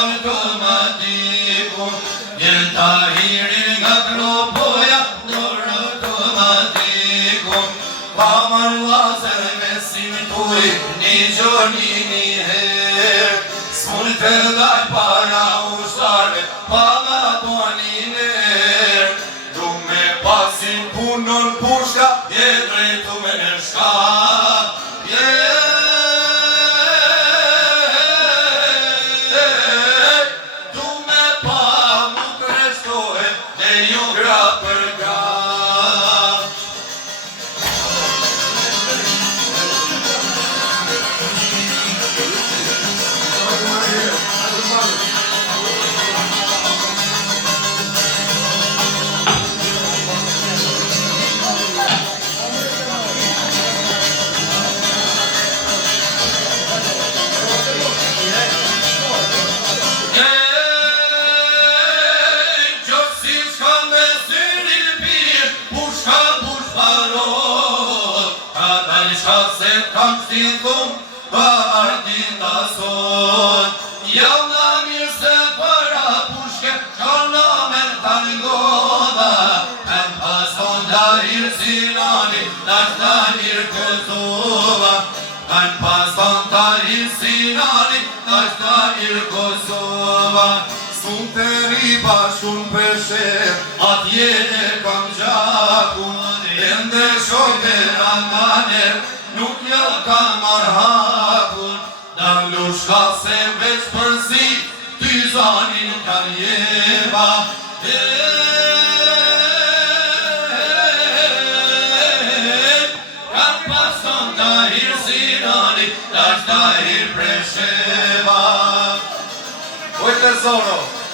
automatikun, Njën Tahirin nga Kropoja, Dor automatikun, Pa marrëvazër me sinë tuj, Një gjoni një herë, S'mund të dhaj para ushtarve, Pa ma toni nërë, Du me pasin punën pushka, Je drejtu me në shka, Du me pa mu krestohet, Ne ju gra për gra. Se kam stilkum, pa ardita sot, Jam në mirë se para pushke, Qarna me tangoda, Em pason Tahir Sinani, Nash Tahir Kosova, Em pason Tahir Sinani, Nash Tahir Kosova, Sun të riba shumë peshe, Atje e kam gjakun, Ende shoke ranganer, Nuk ja ka marhakun, Dar lushka se veç përsi, Ty zanin ka jeva. Kam pason Tahir Sinani, Nash Tahir Presheva. Oj tesoro!